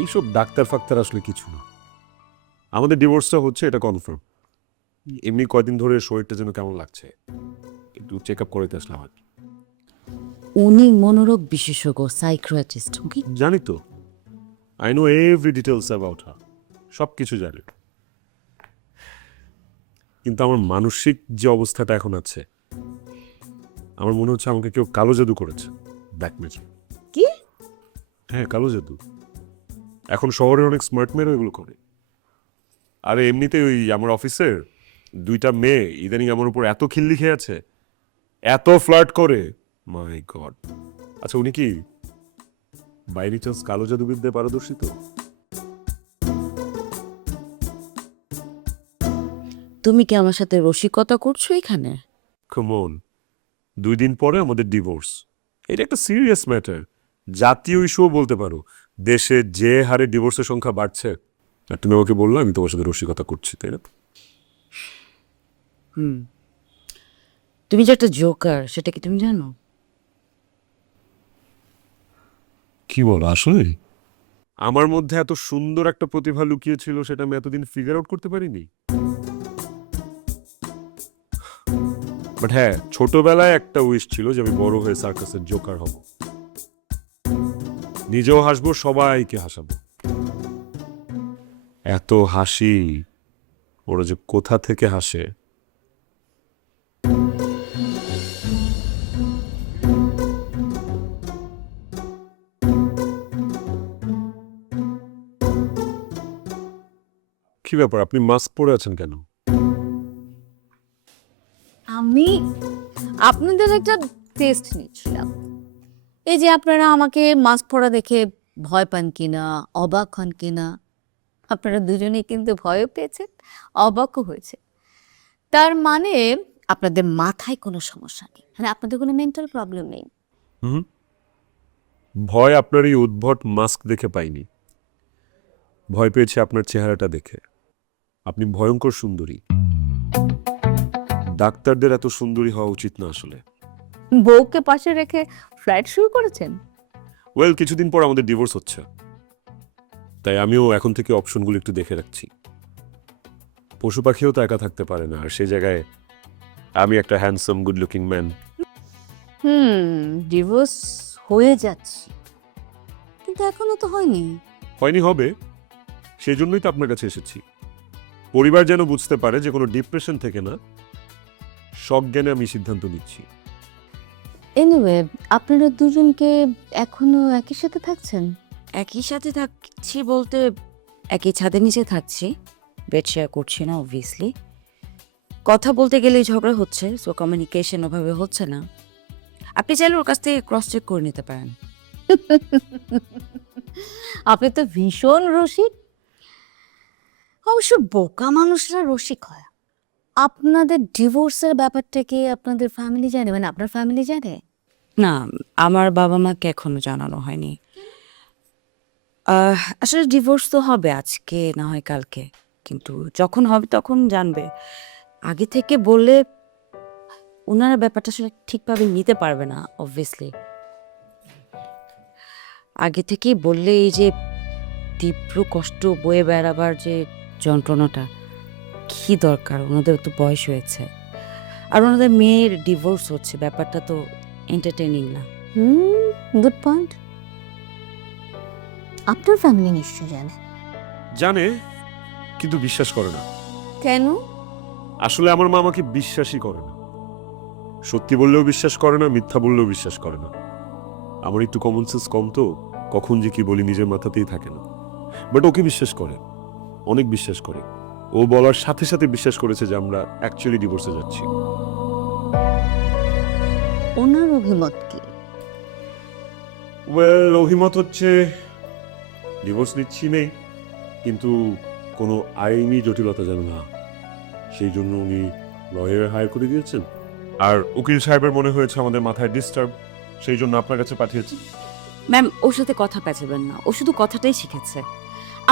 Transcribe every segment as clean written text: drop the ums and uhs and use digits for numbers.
এইসব ডাক্তার ফাক্তার আসলে কিছু না। আমাদের ডিভোর্সটা হচ্ছে এটা কনফার্ম। এমনি কয়দিন ধরে শরীরটা যেন কেমন লাগছে, একটু চেক আপ করাইতে আসলাম আর কি। উনি মনোরোগ বিশেষজ্ঞ, সাইকিয়াট্রিস্ট। ওকে, জানি তো, I know every details about her, সব কিছু জানি। কিন্তু আমার মানসিক যে অবস্থাটা এখন আছে, আমার মনে হচ্ছে আমাকে কেউ কালো জাদু করেছে, ব্ল্যাক ম্যাজিক। কি? হ্যাঁ, কালো জাদু। এখন শহরের অনেক স্মার্ট মেয়েরা এগুলো করে। আরে এমনিতে ওই আমার অফিসের 2টা মেয়ে ইদানিং আমার উপর এত খিল্লি খেয়ে আছে, এত ফ্লার্ট করে, মাই গড। আচ্ছা, উনি কি বাইরে চান্স কালো জাদুবিদ্যায় পারদর্শী তো? তুমি কি আমার সাথে রসিকতা করছো এখানে? কমন, 2 দিন পরে আমাদের ডিভোর্স। এটা একটা সিরিয়াস ম্যাটার, জাতীয় ইস্যুও বলতে পারো। দেশে যে হারে ডিভোর্সের সংখ্যা বাড়ছে, আর তুমি আমাকে বললো আমি তোমার সাথে রসিকতা করছি, তাই না? তুমি যে একটা জোকার, সেটা কি তুমি জানো? কি বলো আসলে? আমার মধ্যে এত সুন্দর একটা প্রতিভা লুকিয়ে ছিল, সেটা আমি এতদিন ফিগার আউট করতে পারিনি। বাট হ্যাঁ, ছোটবেলায় একটা উইশ ছিল যে আমি বড় হয়ে সার্কাসের জোকার হব, নিজেও হাসবো, সবাইকে হাসাবো। এত হাসি, ওরা যে কোথা থেকে হাসে। কি ব্যাপার, আপনি মাস্ক পরে আছেন কেন? আমি আপনাদের একটা টেস্ট নিচ্ছিলাম। এই যে আপনারা আমাকে মাস্ক পরা দেখে ভয় পান কিনা, অবাক হন কিনা। আপনারা দুজনেই কিন্তু ভয়ও পেয়েছেন, অবাকও হয়েছে। তার মানে আপনাদের মাথায় কোনো সমস্যা নেই, মানে আপনাদের কোনো মেন্টাল প্রবলেম নেই। হুম, ভয় আপনার এই উদ্ভট মাস্ক দেখে পাইনি, ভয় পেয়েছি আপনার চেহারাটা দেখে। আপনি ভয়ঙ্কর সুন্দরী। ডাক্তারদের এত সুন্দরী হওয়া উচিত না আসলে। বউকে পাশে রেখে ফ্লাইট শুরু করেছেন। ওয়েল, কিছুদিন পর আমাদের ডিভোর্স হচ্ছে, তাই আমিও এখন থেকে অপশনগুলো একটু দেখে রাখছি। পশু পাখিও তো একা থাকতে পারে না, আর সেই জায়গায় আমি একটা handsome good looking man. Divorce হয়ে যাচ্ছে, কিন্তু এখনো তো হয়নি। হয়নি, হবে, সেই জন্যই তো আপনার কাছে এসেছি। পরিবার যেন বুঝতে পারে যে কোনো ডিপ্রেশন থেকে না, সজ্ঞানে আমি সিদ্ধান্ত নিচ্ছি। এনিওয়ে, আপনারা দুজনকে এখনো একই সাথে থাকছেন? একই সাথে থাকছি বলতে একই ছাদের নিচে থাকছি, বেড শেয়ার করছি না অবভিয়াসলি। কথা বলতে গেলেই ঝগড়া হচ্ছে, সো কমিউনিকেশন ওভাবে হচ্ছে না। আপনি চাইলে ওর কাছ থেকে ক্রস চেক করে নিতে পারেন। আপনি তো ভীষণ রসিক। অবশ্য বোকা মানুষরা রসিক হয়। আপনাদের ডিভোর্সের ব্যাপারটা কি আপনাদের ফ্যামিলি জানে, মানে আপনার ফ্যামিলি জানে? না, আমার বাবা মাকে এখনো জানানো হয়নি। আসলে ডিভোর্স তো হবে আজকে না হয় কালকে, কিন্তু যখন হবে তখন জানবে। আগে থেকে বললে ওনারা ব্যাপারটা আসলে ঠিকভাবে নিতে পারবে না অবভিয়াসলি। আগে থেকেই বললে এই যে তীব্র কষ্ট বয়ে বেড়াবার যে যন্ত্রণাটা, কি দরকার? ওনাদের তো বয়স হয়েছে, আর ওনাদের মেয়ের ডিভোর্স হচ্ছে, ব্যাপারটা তো এন্টারটেইনিং না। Good point. আপনার ফ্যামিলি নিশ্চয় জানে। জানে, কিন্তু বিশ্বাস করে না। কেন? আসলে আমার মা আমাকে বিশ্বাসই করে না। সত্যি বললেও বিশ্বাস করে না, মিথ্যা বললেও বিশ্বাস করে না। আমার একটু কমন সেন্স কম তো, কখন যে কি বলি নিজের মাথাতেই থাকে না। বাট ওকে বিশ্বাস করে, অনেক বিশ্বাস করে। ও বলার সাথে সাথে বিশ্বাস করেছে যে আমরা অ্যাকচুয়ালি ডিভোর্সে যাচ্ছি। ওনার অভিমত কি? ওয়েল, অভিমত হচ্ছে ডিভোর্স নিচ্ছি নেই, কিন্তু কোনো আইনি জটিলতা যেন না, সেই জন্য উনি লয়ার হায়ার করে দিয়েছেন। আর উকিল সাহেবের মনে হয়েছে আমাদের মাথায় ডিস্টার্ব, সেই জন্য আপনার কাছে পাঠিয়েছি। ম্যাম, ওর সাথে কথা পেঁচাবেন না, ও শুধু কথাটাই শিখেছে।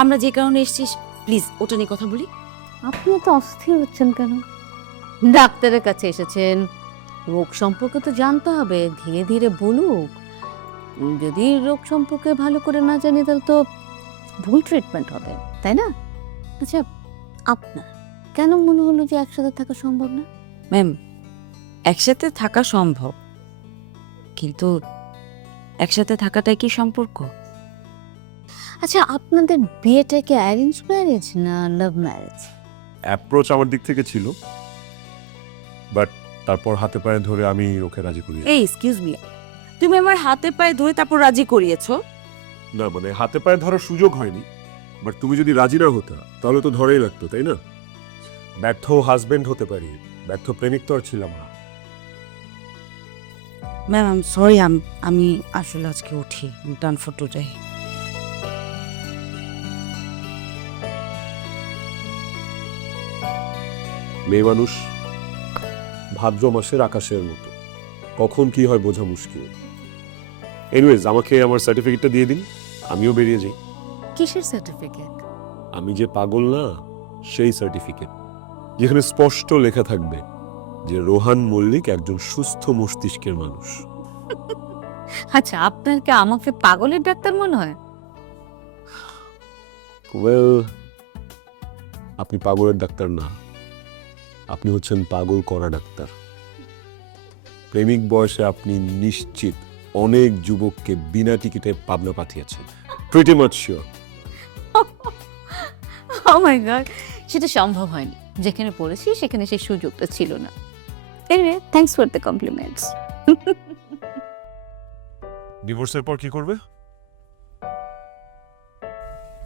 আমরা যে কারণে এসেছি, প্লিজ ওটা নিয়ে কথা বলি। আপনি এত অস্থির হচ্ছেন কেন? ডাক্তারের কাছে এসেছেন, রোগ সম্পর্কে তো জানতে হবে, ধীরে ধীরে বলুক। যদি রোগ সম্পর্কে ভালো করে না জানি তাহলে তো ভুল ট্রিটমেন্ট হবে, তাই না? আচ্ছা, আপনার কেন মনে হলো যে একসাথে থাকা সম্ভব না? ম্যাম, একসাথে থাকা সম্ভব, কিন্তু একসাথে থাকাটাই কি সম্পর্ক? আচ্ছা, আপনাদের বিয়েটা কি অ্যারেঞ্জ ম্যারেজ না লাভ ম্যারেজ? অ্যাপ্রোচ আমার দিক থেকে ছিল, বাট তারপর হাতে পায়ে ধরে আমি ওকে রাজি করি। এই এক্সকিউজ মি, তুমি আমার হাতে পায়ে ধরে তারপর রাজি করিয়েছো? না মানে হাতে পায়ে ধরার সুযোগ হয়নি, বাট তুমি যদি রাজি না হতা তাহলে তো ধরেই লাগতো, তাই না? ব্যর্থ হাজবেন্ড হতে পারি, ব্যর্থ প্রেমিক তো আর ছিলাম না। ম্যাম আই এম সরি, আমি আসলে আজকে উঠি, ডান ফর টুডে। মেয়ে মানুষ ভাদ্র মাসের আকাশের মতো, কখন কি হয় বোঝা মুশকিল। এনিওয়েজ, আমাকে আমার সার্টিফিকেটটা দিয়ে দিন, আমিও বেরিয়ে যাই। কিসের সার্টিফিকেট? আমি যে পাগল না, সেই সার্টিফিকেট, যেখানে স্পষ্ট লেখা থাকবে যে রোহান মল্লিক একজন সুস্থ মস্তিষ্কের মানুষ। আচ্ছা, আপনার কি আমাকে পাগলের ডাক্তার মনে হয়? ওয়েল, আপনি পাগলের ডাক্তার না, আপনি হচ্ছেন পাগল করা ডাক্তার। প্রেমিক বয়সে আপনি নিশ্চিত অনেক যুবককে বিনা টিকিটে পাবনা পাঠিয়েছেন। Pretty much sure. Oh my god, সেটা সম্ভব হয়নি। যেখানে পড়েছি সেখানে সেই সুযোগটা ছিল না। Anyway, thanks for the compliments. ডিভোর্সের পর কি করবে?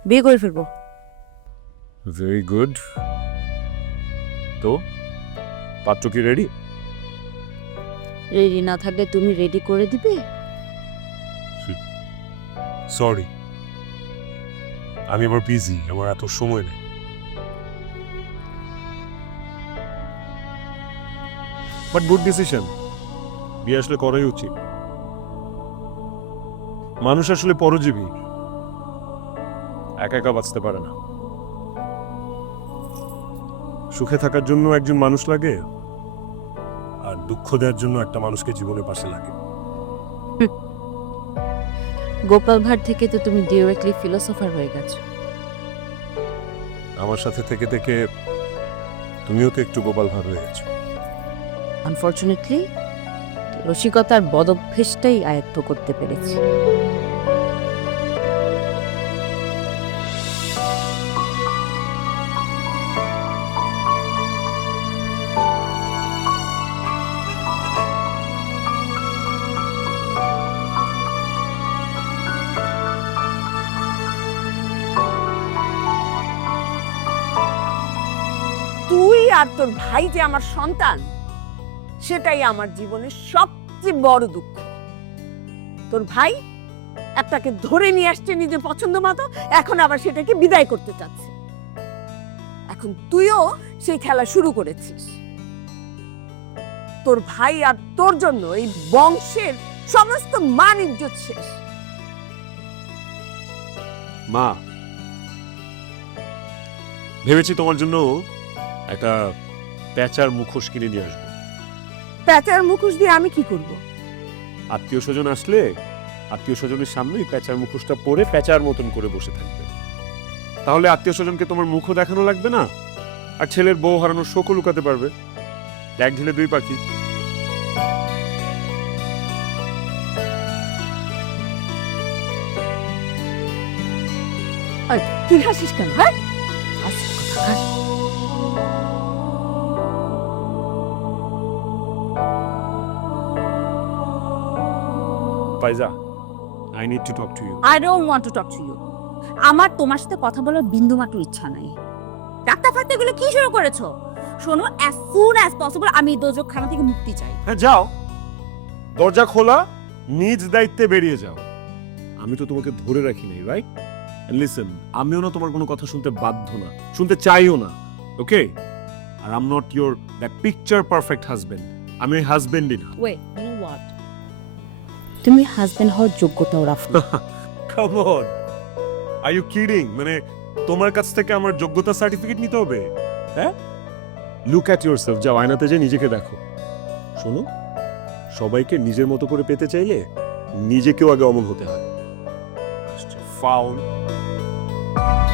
বিয়ে করে ফেলবো। Very good. তো পাত্র কি রেডি? রেডি না থাকলে তুমি রেডি করে দিবে? সরি, আমি আবার বিজি, আমার এত সময় নেই। বাট গুড ডিসিশন, বিয়ে আসলে করাই উচিত। মানুষ আসলে পরজীবী, একা একা বাঁচতে পারে না। সুখে থাকার জন্য একজন মানুষ লাগে, আর দুঃখ দেওয়ার জন্য একটা মানুষকে জীবনের পাশে লাগে। গোপাল ভাঁড় থেকে তো তুমি ডিরেক্টলি ফিলোসোফার হয়ে গেছো। আমার সাথে থেকে থেকে তুমিও তো একটু গোপাল ভাঁড় হয়ে গেছো। আনফর্চুনেটলি রসিকতার বদভ্যেসটাই আয়ত্ত করতে পেরেছি। তুই আর তোর ভাই যে আমার সন্তান, সেটাই আমার জীবনের সবচেয়ে বড় দুঃখ। তোর ভাই একটাকে ধরে নিয়ে আসছে নিজের পছন্দ মতো, এখন আবার সেটাকে বিদায় করতে চাচ্ছে। এখন তুইও সেই খেলা শুরু করেছিস। তোর ভাই আর তোর জন্য এই বংশের সমস্ত মান ইজ্জত শেষ। মা, ভেবেছি তোমার জন্য একটা প্যাঁচার মুখোশ কিনে নিয়ে আসবো। প্যাঁচার মুখোশ দিয়ে আমি কি করব? আত্মীয় স্বজন আসলে আত্মীয় স্বজনের সামনেই প্যাঁচার মুখোশটা পরে প্যাঁচার মতন করে বসে থাকবে। তাহলে আত্মীয় স্বজনকে তোমার মুখও দেখানো লাগবে না, আর ছেলের বউ হারানোর শোকও লুকাতে পারবে। এক ঢিলে দুই পাখি। আর তুই হাসিস কেন? হ্যাঁ, পাইজা, I need to talk to you. I don't want to talk to you. আমার তোমার সাথে কথা বলার বিন্দুমাত্র ইচ্ছা নাই। ডাক্তার ফাক্তার গুলো কি শুরু করেছো? শোনো, অ্যাজ সুন অ্যাজ পসিবল আমি দোজকখানা থেকে মুক্তি চাই। হ্যাঁ, যাও, দরজা খোলা, নিজ দায়িত্বে বেরিয়ে যাও। আমি তো তোমাকে ধরে রাখি নাই, রাইট? লিসেন, আমিও না তোমার কোনো কথা শুনতে বাধ্য না, শুনতে চাইও না, ওকে? আর I am not your that picture perfect husband. আমি ওই হাজবেন্ডই না। ওয়েট, ইউ নো হোয়াট, তুমি হাজবেন্ড হওয়ার যোগ্যতাও রাখো না। Come on, are you kidding? মানে তোমার কাছ থেকে আমার যোগ্যতা সার্টিফিকেট নিতে হবে? হ্যাঁ, লুক অ্যাট ইয়োরসেলফ, যাও আয়নাতে যে নিজেকে দেখো। শোনো, সবাইকে নিজের মতো করে পেতে চাইলে নিজেকেও আগে অমন হতে হয়। ফাউল। না